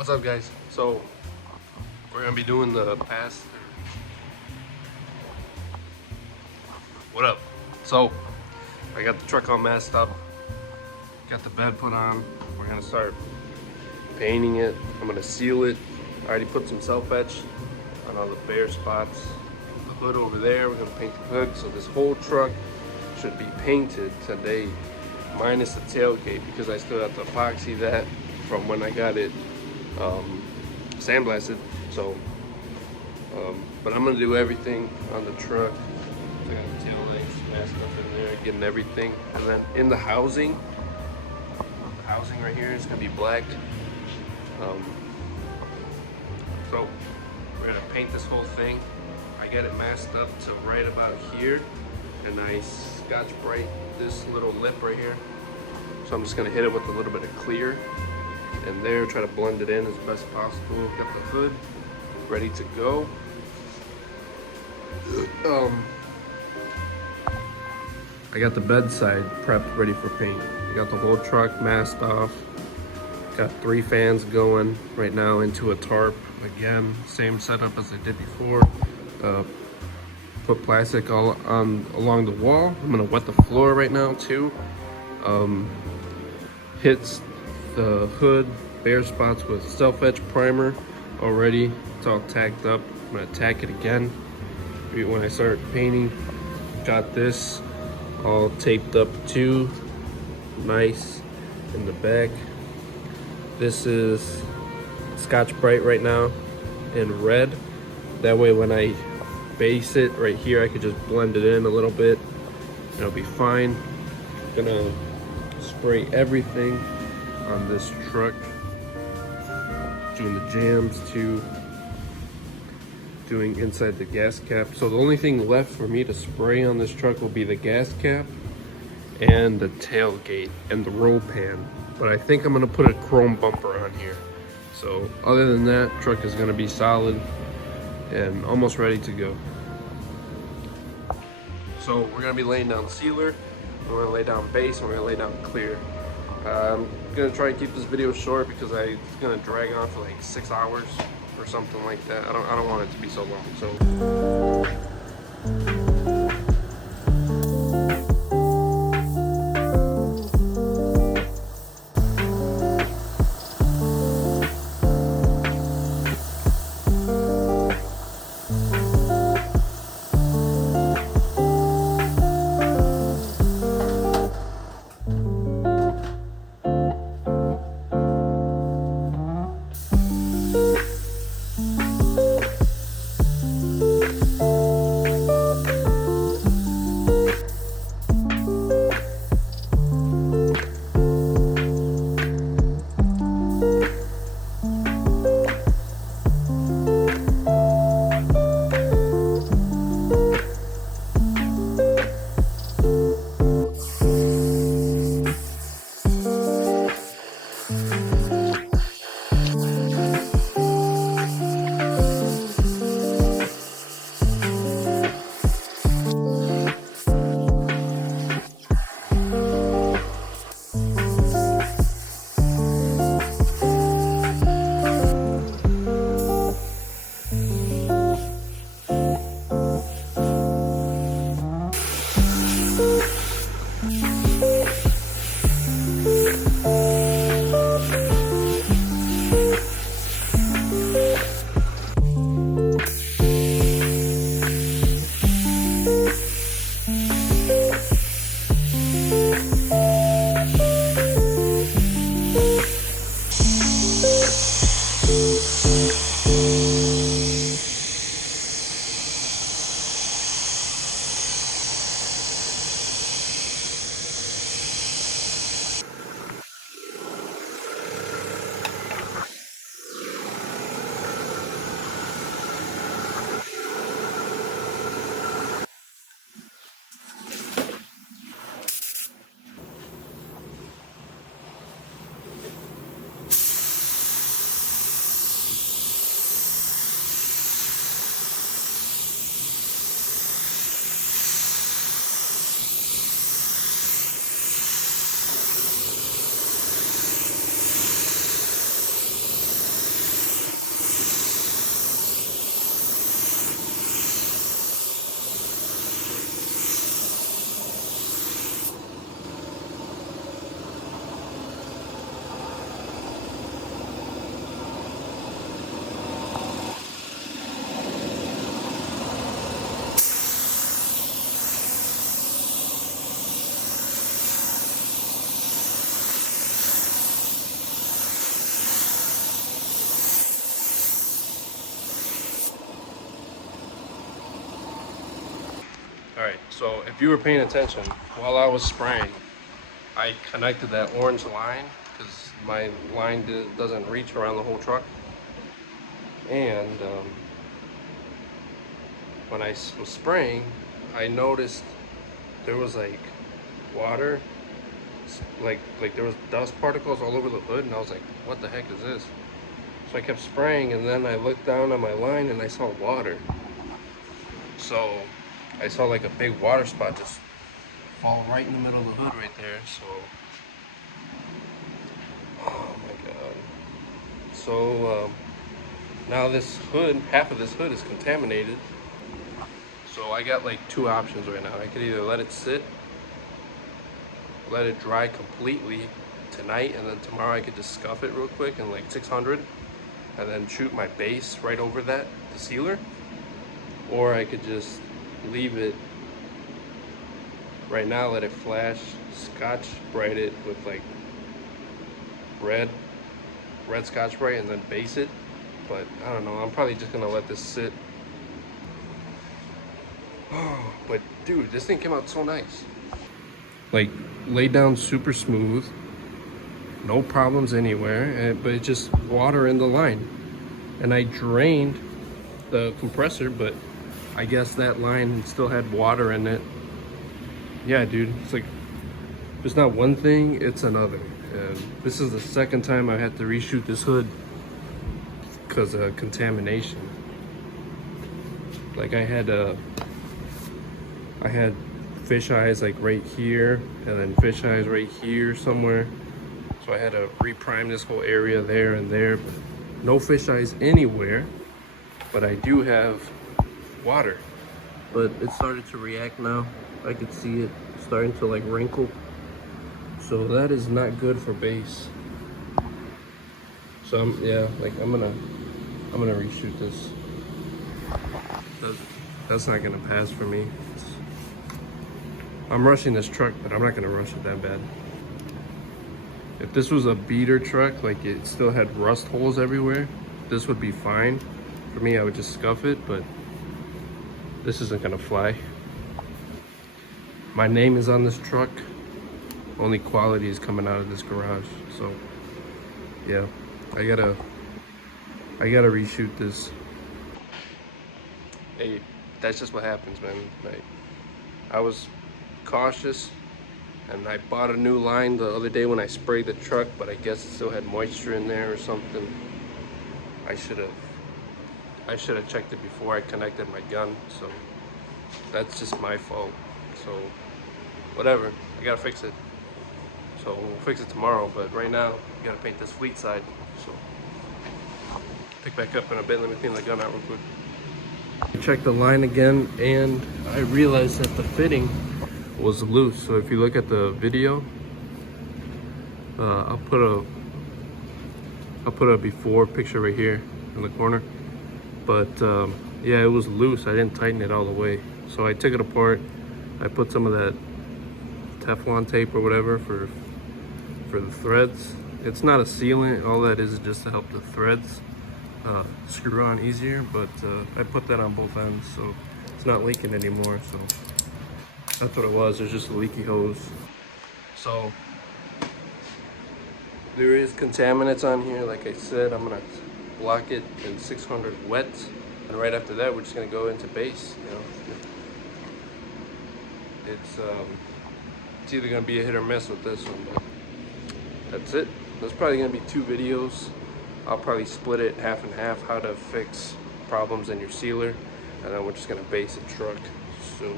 What's up, guys? So we're gonna be doing the pass. What up? So I got the truck all messed up, got the bed put on. We're gonna start painting it. I'm gonna seal it. I already put some self-etch on all the bare spots. The hood over there, we're gonna paint the hood. So this whole truck should be painted today, minus the tailgate, because I still have to epoxy that from when I got it sandblasted. So but I'm gonna do everything on the truck. I got the tail lights masked up in there, getting everything, and then in the housing right here is gonna be black. So we're gonna paint this whole thing. I got it masked up to right about here, and I Scotch Brite this little lip right here. So I'm just gonna hit it with a little bit of clear and there, try to blend it in as best possible. Got the hood ready to go. I got the bedside prepped, ready for paint. I got the whole truck masked off. Got 3 fans going right now into a tarp. Again, same setup as I did before. Put plastic all along the wall. I'm gonna wet the floor right now too. Hits the hood, bare spots with self-etch primer already. It's all tacked up. I'm gonna tack it again when I start painting. Got this all taped up too, nice in the back. This is Scotch Brite right now in red. That way when I base it right here, I could just blend it in a little bit and it'll be fine. Gonna spray everything on this truck, doing the jams too, doing inside the gas cap. So the only thing left for me to spray on this truck will be the gas cap and the tailgate and the roll pan. But I think I'm gonna put a chrome bumper on here. So other than that, truck is gonna be solid and almost ready to go. So we're gonna be laying down sealer, we're gonna lay down base, and we're gonna lay down clear. I'm gonna try and keep this video short because it's gonna drag on for like 6 hours or something like that. I don't want it to be so long. So Alright, so if you were paying attention, while I was spraying, I connected that orange line because my line doesn't reach around the whole truck. And when I was spraying, I noticed there was like water, like there was dust particles all over the hood, and I was like, what the heck is this? So I kept spraying, and then I looked down on my line and I saw water. So I saw like a big water spot just fall right in the middle of the hood right there. So, oh my god. So now this hood, half of this hood is contaminated. So I got like two options right now. I could either let it sit, let it dry completely tonight, and then tomorrow I could just scuff it real quick in like 600 and then shoot my base right over that, the sealer. Or I could just leave it right now, let it flash, scotch bright it with like red scotch bright, and then base it. But I don't know, I'm probably just gonna let this sit. Oh, but dude, this thing came out so nice. Like, laid down super smooth, no problems anywhere, but it's just water in the line. And I drained the compressor, but I guess that line still had water in it. Yeah, dude, it's like, if it's not one thing, it's another. And this is the second time I had to reshoot this hood because of contamination. Like I had fish eyes like right here, and then fish eyes right here somewhere. So I had to reprime this whole area there and there. But no fish eyes anywhere, but I do have water. But it started to react now. I could see it starting to like wrinkle. So that is not good for base. So I'm gonna reshoot this. That's not gonna pass for me. I'm rushing this truck, but I'm not gonna rush it that bad. If this was a beater truck, like it still had rust holes everywhere, this would be fine. For me, I would just scuff it, but this isn't gonna fly. My name is on this truck. Only quality is coming out of this garage. So yeah, I gotta reshoot this. Hey, that's just what happens, man. Like, I was cautious, and I bought a new line the other day when I sprayed the truck, but I guess it still had moisture in there or something. I should have checked it before I connected my gun, so that's just my fault. So whatever, I gotta fix it. So we'll fix it tomorrow, but right now we gotta paint this fleet side. So pick back up in a bit. Let me clean the gun out real quick. I checked the line again, and I realized that the fitting was loose. So if you look at the video, I'll put a before picture right here in the corner. But yeah, it was loose. I didn't tighten it all the way, so I took it apart. I put some of that Teflon tape or whatever for the threads. It's not a sealant. All that is just to help the threads screw on easier. But I put that on both ends, so it's not leaking anymore. So that's what it was. There's just a leaky hose. So there is contaminants on here. Like I said, I'm gonna block it in 600 wet, and right after that, we're just gonna go into base. You know, it's either gonna be a hit or miss with this one, but that's it. There's probably gonna be 2 videos. I'll probably split it half and half, how to fix problems in your sealer, and then we're just gonna base the truck. So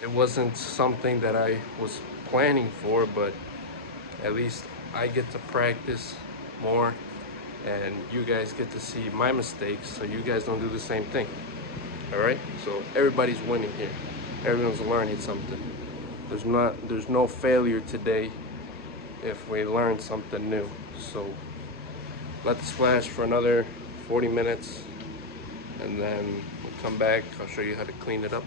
it wasn't something that I was planning for, but at least I get to practice more, and you guys get to see my mistakes so you guys don't do the same thing. All right, so everybody's winning here. Everyone's learning something. There's no failure today if we learn something new. So let this flash for another 40 minutes, and then we'll come back. I'll show you how to clean it up.